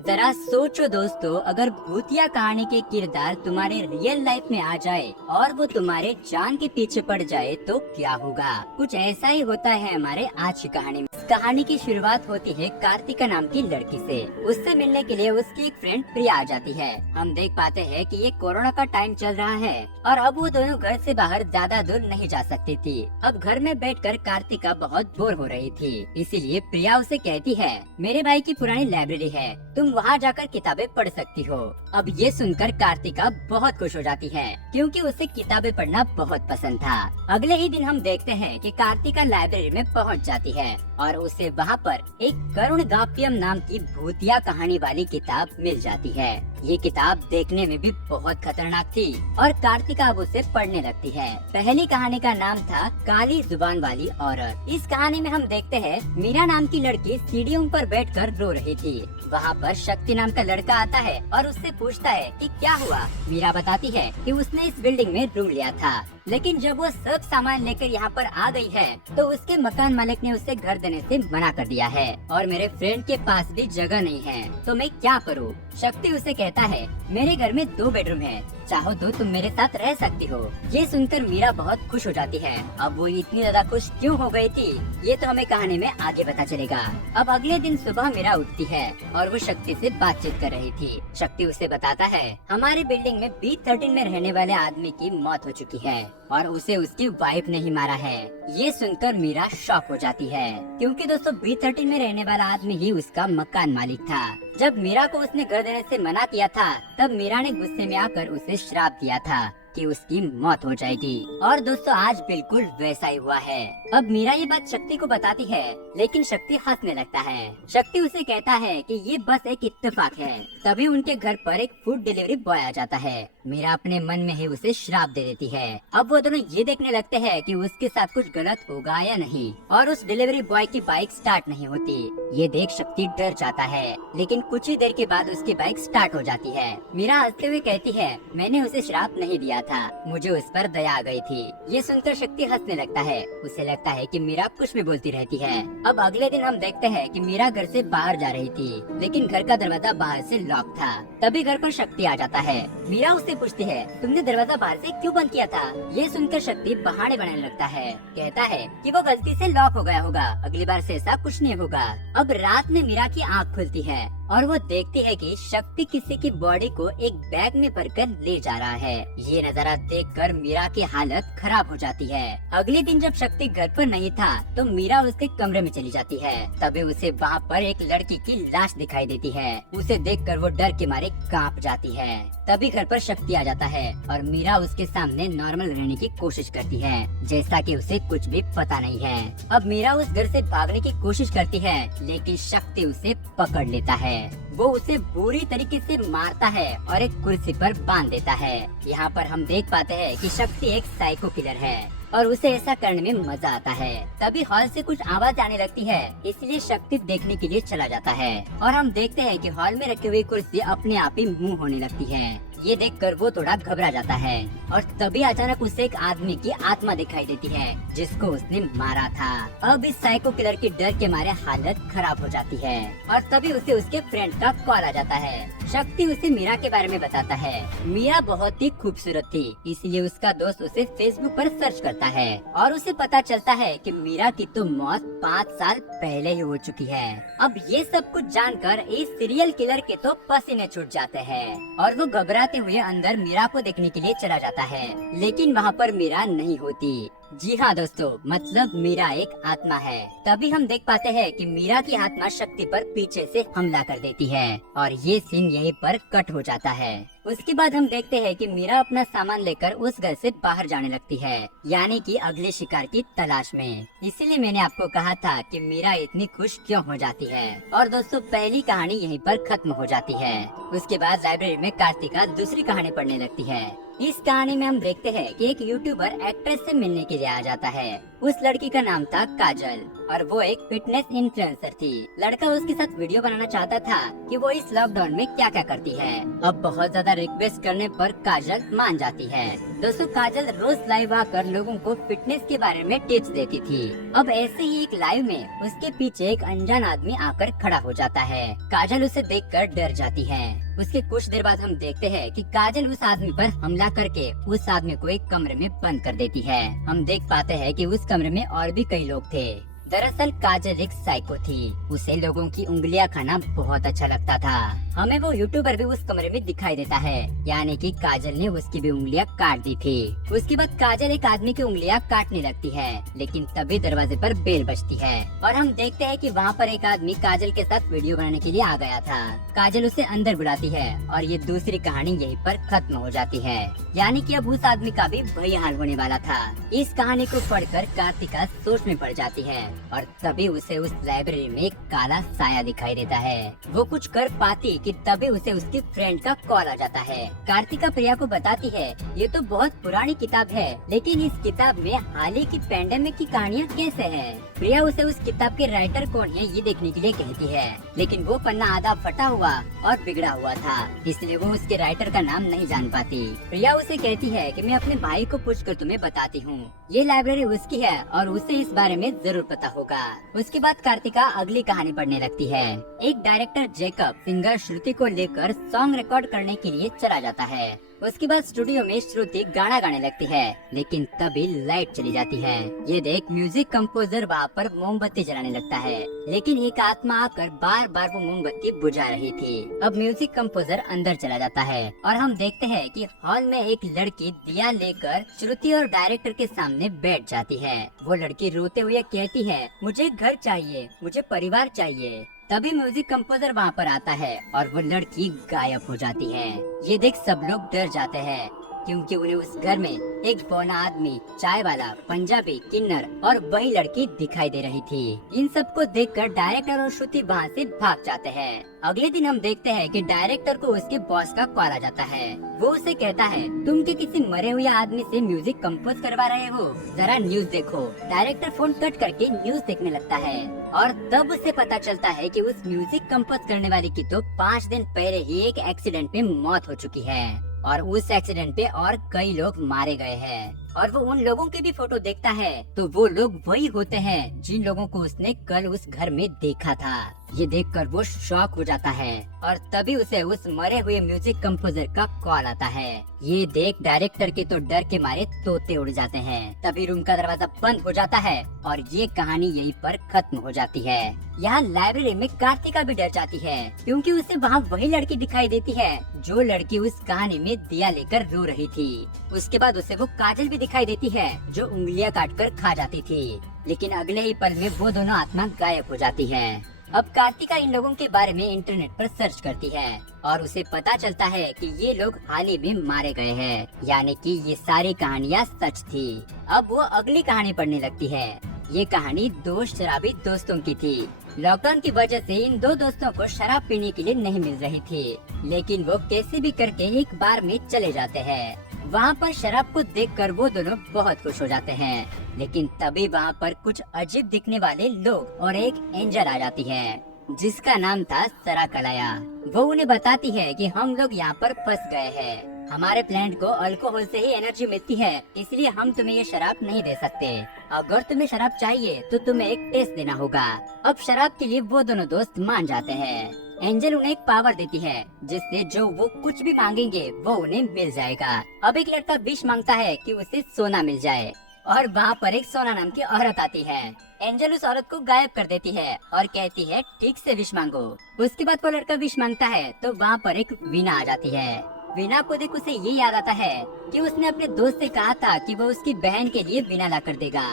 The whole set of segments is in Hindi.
जरा सोचो दोस्तों, अगर भूतिया कहानी के किरदार तुम्हारे रियल लाइफ में आ जाए और वो तुम्हारे जान के पीछे पड़ जाए तो क्या होगा। कुछ ऐसा ही होता है हमारे आज की कहानी में। इस कहानी की शुरुआत होती है कार्तिका नाम की लड़की से। उससे मिलने के लिए उसकी एक फ्रेंड प्रिया आ जाती है। हम देख पाते हैं कि ये कोरोना का टाइम चल रहा है और अब वो दोनों घर से बाहर ज्यादा दूर नहीं जा सकती थी। अब घर में बैठकर कार्तिका बहुत बोर हो रही थी, इसीलिए प्रिया उसे कहती है, मेरे भाई की पुरानी लाइब्रेरी है, तुम वहाँ जाकर किताबें पढ़ सकती हो। अब ये सुनकर कार्तिका बहुत खुश हो जाती है क्योंकि उसे किताबें पढ़ना बहुत पसंद था। अगले ही दिन हम देखते हैं कि कार्तिका लाइब्रेरी में पहुँच जाती है और उसे वहाँ पर एक करुणगाप्यम नाम की भूतिया कहानी वाली किताब मिल जाती है। ये किताब देखने में भी बहुत खतरनाक थी और कार्तिका अब उसे पढ़ने लगती है। पहली कहानी का नाम था काली जुबान वाली औरत। इस कहानी में हम देखते हैं मीरा नाम की लड़की सीढ़ियों पर बैठकर रो रही थी। वहाँ पर शक्ति नाम का लड़का आता है और उससे पूछता है कि क्या हुआ। मीरा बताती है कि उसने इस बिल्डिंग में रूम लिया था, लेकिन जब वो सब सामान लेकर यहाँ पर आ गई है तो उसके मकान मालिक ने उसे घर देने से मना कर दिया है और मेरे फ्रेंड के पास भी जगह नहीं है, तो मैं क्या करूँ। शक्ति उसे कहता है, मेरे घर में 2 बेडरूम है, चाहो तो तुम मेरे साथ रह सकती हो। ये सुनकर मीरा बहुत खुश हो जाती है। अब वो इतनी ज्यादा खुश क्यों हो गई थी ये तो हमें कहानी में आगे पता चलेगा। अब अगले दिन सुबह मीरा उठती है और वो शक्ति से बातचीत कर रही थी। शक्ति उसे बताता है, हमारी बिल्डिंग में B13 में रहने वाले आदमी की मौत हो चुकी है और उसे उसकी वाइफ ने ही मारा है। ये सुनकर मीरा शॉक हो जाती है क्योंकि दोस्तों B13 में रहने वाला आदमी ही उसका मकान मालिक था। जब मीरा को उसने घर देने से मना किया था तब मीरा ने गुस्से में आकर उसे श्राप दिया था कि उसकी मौत हो जाएगी और दोस्तों आज बिल्कुल वैसा ही हुआ है। अब मीरा ये बात शक्ति को बताती है, लेकिन शक्ति हंसने लगता है। शक्ति उसे कहता है कि ये बस एक इत्तेफाक है। तभी उनके घर पर एक फूड डिलीवरी बॉय आ जाता है। मीरा अपने मन में ही उसे श्राप दे देती है। अब वो दोनों ये देखने लगते हैं कि उसके साथ कुछ गलत होगा या नहीं और उस डिलीवरी बॉय की बाइक स्टार्ट नहीं होती। ये देख शक्ति डर जाता है, लेकिन कुछ ही देर के बाद उसकी बाइक स्टार्ट हो जाती है। मीरा हंसते हुए कहती है, मैंने उसे श्राप नहीं दिया था, मुझे उस पर दया आ गई थी। ये सुनकर शक्ति हंसने लगता है। उसे लगता है कि मीरा कुछ भी बोलती रहती है। अब अगले दिन हम देखते हैं कि मीरा घर से बाहर जा रही थी, लेकिन घर का दरवाजा बाहर से लॉक था। तभी घर पर शक्ति आ जाता है। मीरा उससे पूछती है, तुमने दरवाजा बाहर से क्यों बंद किया था। ये सुनकर शक्ति बहाने बनाने लगता है। कहता है कि वो गलती से लॉक हो गया होगा, अगली बार से ऐसा कुछ नहीं होगा। अब रात में मीरा की आँख खुलती है और वो देखती है कि शक्ति किसी की बॉडी को एक बैग में भरकर ले जा रहा है। ये नजारा देखकर मीरा की हालत खराब हो जाती है। अगले दिन जब शक्ति घर पर नहीं था तो मीरा उसके कमरे में चली जाती है। तभी उसे वहाँ पर एक लड़की की लाश दिखाई देती है। उसे देखकर वो डर के मारे कांप जाती है। तभी घर पर शक्ति आ जाता है और मीरा उसके सामने नॉर्मल रहने की कोशिश करती है, जैसा कि उसे कुछ भी पता नहीं है। अब मीरा उस घर से भागने की कोशिश करती है, लेकिन शक्ति उसे पकड़ लेता है। वो उसे बुरी तरीके से मारता है और एक कुर्सी पर बांध देता है। यहाँ पर हम देख पाते हैं कि शक्ति एक साइको किलर है और उसे ऐसा करने में मजा आता है। तभी हॉल से कुछ आवाज आने लगती है, इसलिए शक्ति देखने के लिए चला जाता है और हम देखते हैं कि हॉल में रखी हुई कुर्सी अपने आप ही मूव होने लगती है। ये देखकर वो थोड़ा घबरा जाता है और तभी अचानक उसे एक आदमी की आत्मा दिखाई देती है जिसको उसने मारा था। अब इस साइको किलर के डर के मारे हालत खराब हो जाती है और तभी उसे उसके फ्रेंड का कॉल आ जाता है। शक्ति उसे मीरा के बारे में बताता है। मीरा बहुत ही खूबसूरत थी, इसलिए उसका दोस्त उसे फेसबुक पर सर्च करता है और उसे पता चलता है कि मीरा की तो मौत 5 साल पहले ही हो चुकी है। अब ये सब कुछ जानकर इस सीरियल किलर के तो पसीने छूट जाते हैं और वो घबराते हुए अंदर मीरा को देखने के लिए चला जाता है, लेकिन वहाँ पर मीरा नहीं होती। जी हाँ दोस्तों, मतलब मीरा एक आत्मा है। तभी हम देख पाते हैं कि मीरा की आत्मा शक्ति पर पीछे से हमला कर देती है और ये सीन यहीं पर कट हो जाता है। उसके बाद हम देखते हैं कि मीरा अपना सामान लेकर उस घर से बाहर जाने लगती है, यानी कि अगले शिकार की तलाश में। इसीलिए मैंने आपको कहा था कि मीरा इतनी खुश क्यों हो जाती है। और दोस्तों पहली कहानी यहीं पर खत्म हो जाती है। उसके बाद लाइब्रेरी में कार्तिका दूसरी कहानी पढ़ने लगती है। इस कहानी में हम देखते हैं कि एक यूट्यूबर एक्ट्रेस से मिलने के लिए आ जाता है। उस लड़की का नाम था काजल। और वो एक फिटनेस इन्फ्लुएंसर थी। लड़का उसके साथ वीडियो बनाना चाहता था कि वो इस लॉकडाउन में क्या क्या करती है। अब बहुत ज्यादा रिक्वेस्ट करने पर काजल मान जाती है। दोस्तों, काजल रोज लाइव आकर लोगों को फिटनेस के बारे में टिप्स देती थी। अब ऐसे ही एक लाइव में उसके पीछे एक अनजान आदमी आकर खड़ा हो जाता है। काजल उसे देखकर डर जाती है। उसके कुछ देर बाद हम देखते हैं कि काजल उस आदमी पर हमला करके उस आदमी को एक कमरे में बंद कर देती है। हम देख पाते हैं कि उस कमरे में और भी कई लोग थे। दरअसल काजल एक साइको थी। उसे लोगों की उंगलियां खाना बहुत अच्छा लगता था। हमें वो यूट्यूबर भी उस कमरे में दिखाई देता है, यानी कि काजल ने उसकी भी उंगलियां काट दी थी। उसके बाद काजल एक आदमी की उंगलियां काटने लगती है, लेकिन तभी दरवाजे पर बेल बजती है और हम देखते हैं कि वहाँ पर एक आदमी काजल के साथ वीडियो बनाने के लिए आ गया था। काजल उसे अंदर बुलाती है और ये दूसरी कहानी यहीं पर खत्म हो जाती है। यानी कि अब उस आदमी का भी वही हाल होने वाला था। इस कहानी को पढ़कर कार्तिका सोच में पड़ जाती है और तभी उसे उस लाइब्रेरी में एक काला साया दिखाई देता है। वो कुछ कर पाती कि तभी उसे उसकी फ्रेंड का कॉल आ जाता है। कार्तिका प्रिया को बताती है, ये तो बहुत पुरानी किताब है, लेकिन इस किताब में हाल ही की पेंडेमिक की कहानियाँ कैसे हैं? प्रिया उसे उस किताब के राइटर कौन है ये देखने के लिए कहती है, लेकिन वो पन्ना आधा फटा हुआ और बिगड़ा हुआ था, इसलिए वो उसके राइटर का नाम नहीं जान पाती। प्रिया उसे कहती है कि मैं अपने भाई को पूछकर तुम्हें बताती हूँ। ये लाइब्रेरी उसकी है और उसे इस बारे में जरूर पता होगा। उसके बाद कार्तिका अगली कहानी पढ़ने लगती है। एक डायरेक्टर जेकब सिंगर श्रुति को लेकर सॉन्ग रिकॉर्ड करने के लिए चला जाता है। उसके बाद स्टूडियो में श्रुति गाना गाने लगती है, लेकिन तभी लाइट चली जाती है। ये देख म्यूजिक कंपोजर वहाँ पर मोमबत्ती जलाने लगता है, लेकिन एक आत्मा आकर बार बार वो मोमबत्ती बुझा रही थी। अब म्यूजिक कंपोजर अंदर चला जाता है और हम देखते हैं कि हॉल में एक लड़की दिया लेकर श्रुति और डायरेक्टर के सामने बैठ जाती है। वो लड़की रोते हुए कहती है, मुझे घर चाहिए, मुझे परिवार चाहिए। तभी म्यूजिक कंपोजर वहाँ पर आता है और वो लड़की गायब हो जाती है। ये देख सब लोग डर जाते हैं, क्योंकि उन्हें उस घर में एक बौना आदमी, चाय वाला, पंजाबी, किन्नर और वही लड़की दिखाई दे रही थी। इन सबको देखकर डायरेक्टर और श्रुति वहाँ से भाग जाते हैं। अगले दिन हम देखते हैं कि डायरेक्टर को उसके बॉस का कॉल आ जाता है। वो उसे कहता है, तुम के किसी मरे हुए आदमी से म्यूजिक कंपोज करवा रहे हो, जरा न्यूज देखो। डायरेक्टर फोन कट करके न्यूज देखने लगता है और तब उसे पता चलता है कि उस म्यूजिक कंपोज करने वाले की तो 5 दिन पहले ही एक एक्सीडेंट में मौत हो चुकी है और उस एक्सीडेंट पे और कई लोग मारे गए हैं। और वो उन लोगों के भी फोटो देखता है तो वो लोग वही होते हैं जिन लोगों को उसने कल उस घर में देखा था। ये देखकर वो शॉक हो जाता है और तभी उसे उस मरे हुए म्यूजिक कंपोजर का कॉल आता है। ये देख डायरेक्टर के तो डर के मारे तोते उड़ जाते हैं। तभी रूम का दरवाजा बंद हो जाता है और ये कहानी यहीं पर खत्म हो जाती है। यहाँ लाइब्रेरी में कार्तिका भी डर जाती है, क्योंकि उसे वहाँ वही लड़की दिखाई देती है जो लड़की उस कहानी में दिया लेकर रो रही थी। उसके बाद उसे वो काजल भी दिखाई देती है जो उंगलियां काटकर खा जाती थी, लेकिन अगले ही पल में वो दोनों आत्मा गायब हो जाती है। अब कार्तिका इन लोगों के बारे में इंटरनेट पर सर्च करती है और उसे पता चलता है कि ये लोग हाल ही में मारे गए हैं, यानी कि ये सारी कहानियाँ सच थी। अब वो अगली कहानी पढ़ने लगती है। ये कहानी दो शराबी दोस्तों की थी। लॉकडाउन की वजह से इन दो दोस्तों को शराब पीने के लिए नहीं मिल रही थी, लेकिन वो कैसे भी करके एक बार में चले जाते हैं। वहाँ पर शराब को देखकर वो दोनों बहुत खुश हो जाते हैं, लेकिन तभी वहाँ पर कुछ अजीब दिखने वाले लोग और एक एंजल आ जाती है जिसका नाम था सराकलाया। वो उन्हें बताती है कि हम लोग यहाँ पर फंस गए हैं। हमारे प्लांट को अल्कोहल से ही एनर्जी मिलती है, इसलिए हम तुम्हें ये शराब नहीं दे सकते। अगर तुम्हें शराब चाहिए तो तुम्हें एक टेस्ट देना होगा। अब शराब के लिए वो दोनों दोस्त मान जाते हैं। एंजल उन्हें एक पावर देती है जिससे जो वो कुछ भी मांगेंगे वो उन्हें मिल जाएगा। अब एक लड़का विश मांगता है कि उसे सोना मिल जाए और वहाँ पर एक सोना नाम की औरत आती है। एंजल उस औरत को गायब कर देती है और कहती है ठीक से विश मांगो। उसके बाद वो लड़का विश मांगता है तो वहाँ पर एक वीणा आ जाती है। वीणा को देख उसे ये याद आता है कि उसने अपने दोस्त से कहा था कि वो उसकी बहन के लिए वीणा ला कर देगा,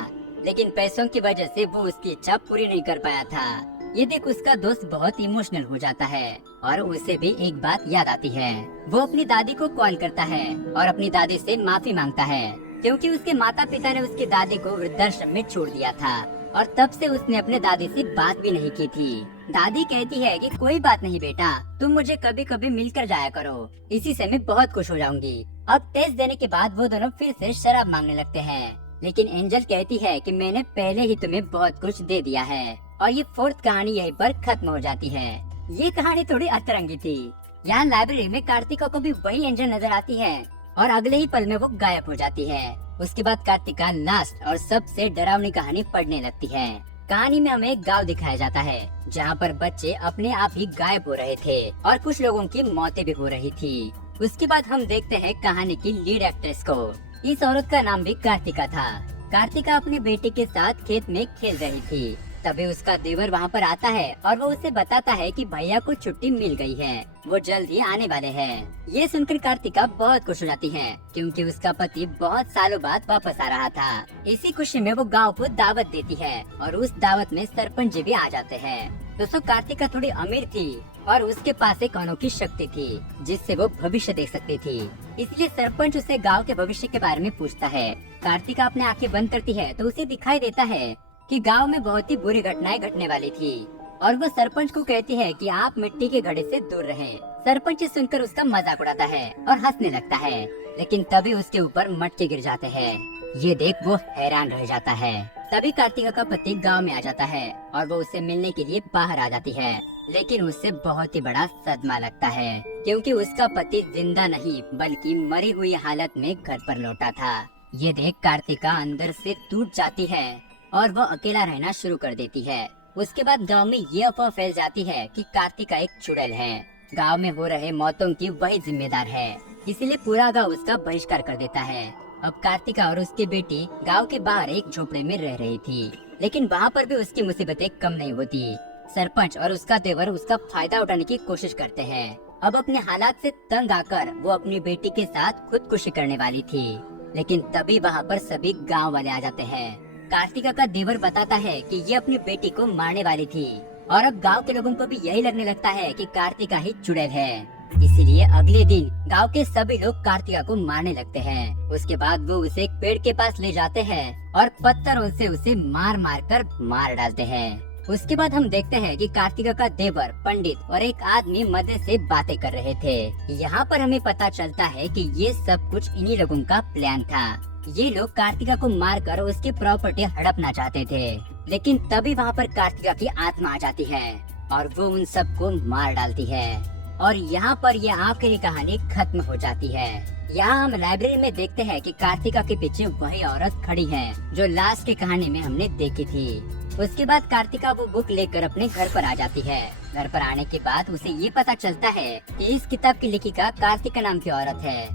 लेकिन पैसों की वजह से वो उसकी इच्छा पूरी नहीं कर पाया था। ये देख उसका दोस्त बहुत इमोशनल हो जाता है और उसे भी एक बात याद आती है। वो अपनी दादी को कॉल करता है और अपनी दादी से माफी मांगता है, क्योंकि उसके माता पिता ने उसकी दादी को वृद्धाश्रम में छोड़ दिया था और तब से उसने अपने दादी से बात भी नहीं की थी। दादी कहती है कि कोई बात नहीं बेटा, तुम मुझे कभी कभी मिलकर जाया करो, इसी से मैं बहुत खुश हो जाऊंगी। अब टेस्ट देने के बाद वो दोनों फिर से शराब मांगने लगते हैं। लेकिन एंजल कहती है कि मैंने पहले ही तुम्हें बहुत कुछ दे दिया है, और ये फोर्थ कहानी यहीं पर खत्म हो जाती है। ये कहानी थोड़ी अतरंगी थी। यहाँ लाइब्रेरी में कार्तिका को भी वही एंजल नजर आती है और अगले ही पल में वो गायब हो जाती है। उसके बाद कार्तिका लास्ट और सबसे डरावनी कहानी पढ़ने लगती है। कहानी में हमें एक गांव दिखाया जाता है जहाँ पर बच्चे अपने आप ही गायब हो रहे थे और कुछ लोगों की मौतें भी हो रही थी। उसके बाद हम देखते हैं कहानी की लीड एक्ट्रेस को। इस औरत का नाम भी कार्तिका था। कार्तिका अपने बेटे के साथ खेत में खेल रही थी। तभी उसका देवर वहाँ पर आता है और वो उसे बताता है कि भैया को छुट्टी मिल गई है, वो जल्द ही आने वाले हैं। ये सुनकर कार्तिका बहुत खुश हो जाती है क्योंकि उसका पति बहुत सालों बाद वापस आ रहा था। इसी खुशी में वो गांव को दावत देती है और उस दावत में सरपंच जी भी आ जाते हैं। दोस्तों, कार्तिका थोड़ी अमीर थी और उसके पास एक अनोखी शक्ति थी जिससे वो भविष्य देख सकती थी। इसलिए सरपंच उसे गांव के भविष्य के बारे में पूछता है। कार्तिका अपने आंखें बंद करती है तो उसे दिखाई देता है कि गांव में बहुत ही बुरी घटनाएं घटने वाली थी और वो सरपंच को कहती है कि आप मिट्टी के घड़े से दूर रहें। सरपंच सुनकर उसका मजाक उड़ाता है और हंसने लगता है, लेकिन तभी उसके ऊपर मटके गिर जाते हैं। ये देख वो हैरान रह जाता है। तभी कार्तिका का पति गांव में आ जाता है और वो उससे मिलने के लिए बाहर आ जाती है, लेकिन उससे बहुत ही बड़ा सदमा लगता है क्योंकि उसका पति जिंदा नहीं बल्कि मरी हुई हालत में घर पर लौटा था। ये देख कार्तिका अंदर से टूट जाती है और वो अकेला रहना शुरू कर देती है। उसके बाद गांव में ये अफवाह फैल जाती है कि कार्तिका एक चुड़ैल है। गांव में हो रहे मौतों की वही जिम्मेदार है, इसीलिए पूरा गांव उसका बहिष्कार कर देता है। अब कार्तिका और उसकी बेटी गांव के बाहर एक झोपड़े में रह रही थी, लेकिन वहाँ पर भी उसकी मुसीबतें कम नहीं होती। सरपंच और उसका देवर उसका फायदा उठाने की कोशिश करते हैं। अब अपने हालात से तंग आकर वो अपनी बेटी के साथ खुदकुशी करने वाली थी, लेकिन तभी वहाँ पर सभी गाँव वाले आ जाते हैं। कार्तिका का देवर बताता है कि ये अपनी बेटी को मारने वाली थी और अब गांव के लोगों को भी यही लगने लगता है कि कार्तिका ही चुड़ैल है। इसीलिए अगले दिन गांव के सभी लोग कार्तिका को मारने लगते हैं। उसके बाद वो उसे एक पेड़ के पास ले जाते हैं और पत्थरों से उसे मार मार कर मार डालते हैं। उसके बाद हम देखते हैं कि कार्तिका का देवर, पंडित और एक आदमी मजे से बातें कर रहे थे। यहाँ पर हमें पता चलता है कि ये सब कुछ इन्हीं लोगों का प्लान था। ये लोग कार्तिका को मारकर उसकी प्रॉपर्टी हड़पना चाहते थे, लेकिन तभी वहाँ पर कार्तिका की आत्मा आ जाती है और वो उन सबको मार डालती है और यहाँ पर यह आखिरी कहानी खत्म हो जाती है। यहाँ हम लाइब्रेरी में देखते हैं कि कार्तिका के पीछे वही औरत खड़ी है जो लास्ट की कहानी में हमने देखी थी। उसके बाद कार्तिका वो बुक लेकर अपने घर पर आ जाती है। घर पर आने के बाद उसे ये पता चलता है कि इस किताब की लेखिका कार्तिका नाम की औरत है,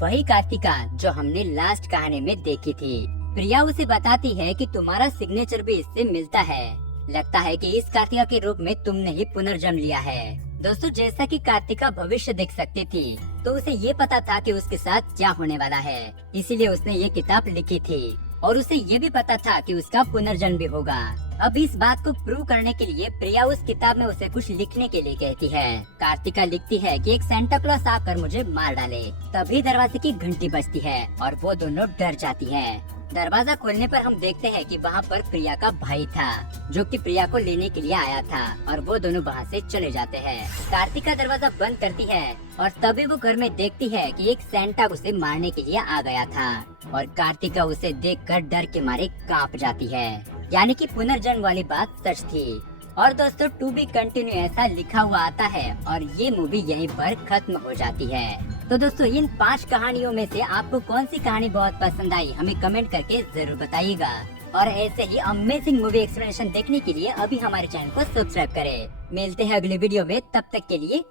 वही कार्तिका जो हमने लास्ट कहानी में देखी थी। प्रिया उसे बताती है कि तुम्हारा सिग्नेचर भी इससे मिलता है, लगता है कि इस कार्तिका के रूप में तुमने ही पुनर्जन्म लिया है। दोस्तों, जैसा कि कार्तिका भविष्य देख सकती थी तो उसे ये पता था कि उसके साथ क्या होने वाला है, इसीलिए उसने ये किताब लिखी थी और उसे ये भी पता था कि उसका पुनर्जन्म भी होगा। अब इस बात को प्रूव करने के लिए प्रिया उस किताब में उसे कुछ लिखने के लिए कहती है। कार्तिका लिखती है कि एक सेंटा क्लॉस आकर मुझे मार डाले। तभी दरवाजे की घंटी बजती है और वो दोनों डर जाती हैं। दरवाजा खोलने पर हम देखते हैं कि वहाँ पर प्रिया का भाई था जो कि प्रिया को लेने के लिए आया था और वो दोनों वहाँ से चले जाते हैं। कार्तिका दरवाजा बंद करती है और तभी वो घर में देखती है कि एक सेंटा उसे मारने के लिए आ गया था और कार्तिका उसे देखकर डर के मारे कांप जाती है। यानी कि पुनर्जन्म वाली बात सच थी। और दोस्तों, टू बी कंटिन्यू ऐसा लिखा हुआ आता है और ये मूवी यहीं पर खत्म हो जाती है। तो दोस्तों, इन 5 कहानियों में से आपको कौन सी कहानी बहुत पसंद आई हमें कमेंट करके जरूर बताइएगा। और ऐसे ही अमेजिंग मूवी एक्सप्लेनेशन देखने के लिए अभी हमारे चैनल को सब्सक्राइब करें। मिलते हैं अगले वीडियो में, तब तक के लिए